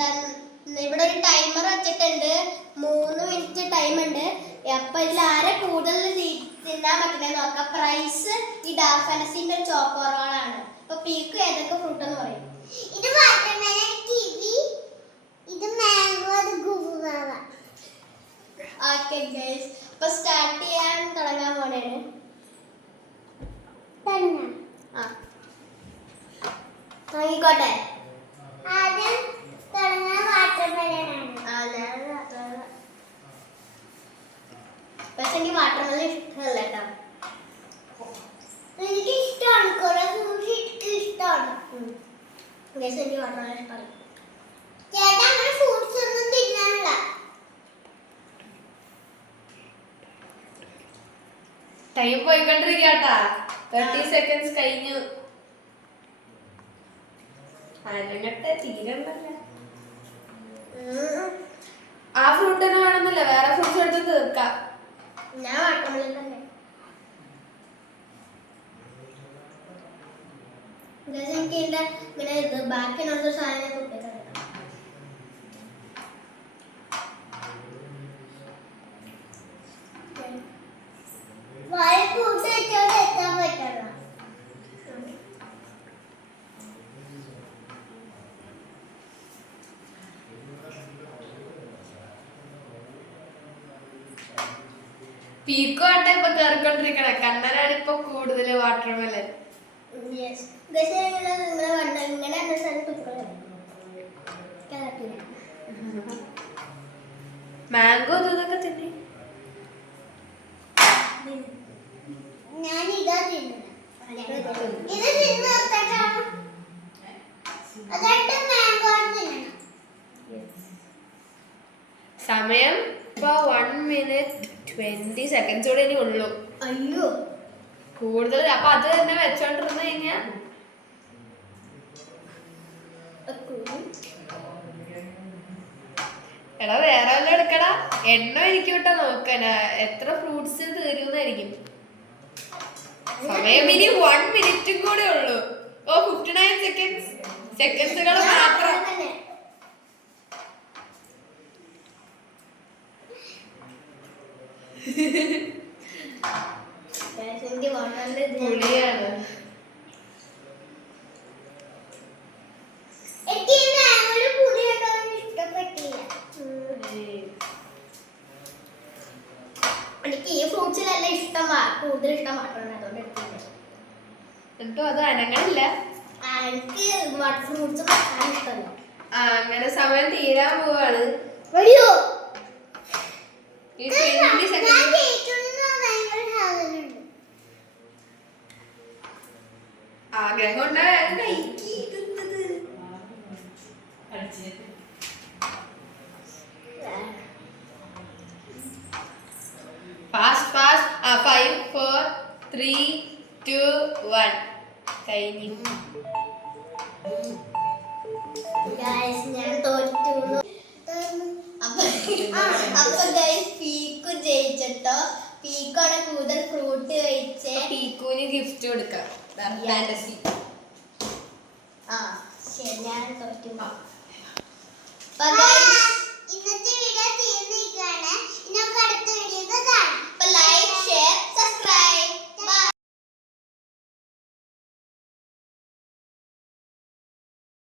എന്താ ഇവിടെ ഒരു ടൈമർ വെച്ചിട്ടുണ്ട് 3 മിനിറ്റ് ടൈം ഉണ്ട്. അപ്പൊ ഇതിൽ ആരെ കൂടുതൽ തിന്നാൻ പറ്റുന്നത് നോക്കാം. പ്രൈസ് ഈ ഡാർക്ക് ഫാന്റസിന്റെ ചോക്കോ റോളാണ്. അപ്പൊ പീക്ക് ഏതൊക്കെ ഫ്രൂട്ട് എന്ന് പറയും? ഇത് വാട്ടർമെലൺ, കിവി, ഇത് മാംഗോ, ഇത് ഗുവാവ. ഓക്കേ ഗയ്സ്, അപ്പൊ സ്റ്റാർട്ട് ചെയ്യാൻ തുടങ്ങാൻ പോണേണ്. തുടങ്ങിക്കോട്ടെ. ആദ്യം തുടങ്ങാൻ വാട്ടർമെലൺ ആണ്. പക്ഷെ എനിക്ക് വാട്ടർമെലൺ ഇഷ്ടമല്ല കേട്ടോ. എനിക്ക് ഇഷ്ടമാണ്, കുറെ ഫ്രൂട്ട്സ് എനിക്ക് ഇഷ്ടമാണ്. എനിക്ക് വാട്ടർമെലൺ ഇഷ്ടമല്ല. ചേട്ടാ അങ്ങനെ ഫ്രൂട്ട്സ് ഒന്നും തിന്നാനില്ല. ടൈം പോയിക്കൊണ്ടിരിക്കട്ടാ. 30 സെക്കൻഡ്സ് കഴിഞ്ഞു. അനങ്ങട്ടെ, തീരണ്ടല്ല. ആ ഫ്രൂട്ട് തന്നെ വേണമെന്നില്ല, വേറെ ഫ്രൂട്ട്സ് എടുത്ത് തീർക്കാം. ഞാൻ വാട്ടർമെലൺ തന്നെ. എനിക്ക് ഇതിന്റെ ഇങ്ങനെ ഇത് ബാക്കിയുള്ള സാധനം കുട്ടികളെ വായ ഫ്രൂട്ട്സ് വെച്ചോണ്ട് എത്താൻ പറ്റണം. പീക്കോ ആട്ടെ ഇപ്പൊ കേറിക്കൊണ്ടിരിക്കണേ. കണ്ണനാണ് ഇപ്പൊ കൂടുതൽ വാട്ടർമെലൻ. മാംഗോ ഇതൊക്കെ തിന്നി. ഞാൻ ഇതാ തിന്നുന്നത്. ഇത് തിന്ന് നിർത്തട്ടാണ്. അതായിട്ട് മാംഗോ തിന്നണം. സമയം ഇപ്പൊ 1 മിനിറ്റ് 20 സെക്കൻഡ്സ് കൂടെ ഇനി ഉള്ളൂ. അയ്യോ കൂടുതൽ. അപ്പൊ അത് തന്നെ വെച്ചോണ്ടിരുന്നു കഴിഞ്ഞാ എടാ വേറെ വല്ലതും എടുക്കടാ. എണ്ണം എനിക്ക് വിട്ടാ നോക്കാന എത്ര ഫ്രൂട്ട്സ് തീരുന്നായിരിക്കും. സമയം ഇനി 1 മിനിറ്റും കൂടെ ഉള്ളൂ. ഓ 59 സെക്കൻഡ്സുകൾ മാത്രം. പുളിയാണ്. എനിക്ക് ഈ മാംഗോയില് പുളി ഉണ്ടോന്ന് ഇഷ്ടപ്പെട്ടില്ല. എനിക്ക് ഈ ഫ്രൂട്ട്സിലല്ല കൂടുതൽ ഇഷ്ടം വാട്ടർമെലൺ. അതുകൊണ്ട് എടുത്തില്ല. എന്നിട്ടും അത് അനങ്ങളില്ല. എനിക്ക് വാട്ടർ ഫ്രൂട്ട്സ് ഇഷ്ടമല്ല. അങ്ങനെ സമയം തീരാൻ പോവാണ്. ഈ 20 സെക്കൻഡ് ആഗ്രഹം കൊണ്ടാണ് കഴിക്കുന്നത്. ഫാസ്റ്റ് 5 4 3 2 1 കഴിഞ്ഞു. ഞാൻ തോറ്റു. അപ്പൊ ഗൈസ് പീക്കു ജയിച്ചിട്ടോ. പീക്കാണ് കൂടുതൽ ഫ്രൂട്ട് കഴിച്ചേ. പീക്കൂന് ഗിഫ്റ്റ് കൊടുക്കാം. ഫാന്റസി. ശരി, ഞാൻ തോറ്റു. ഇന്നത്തെ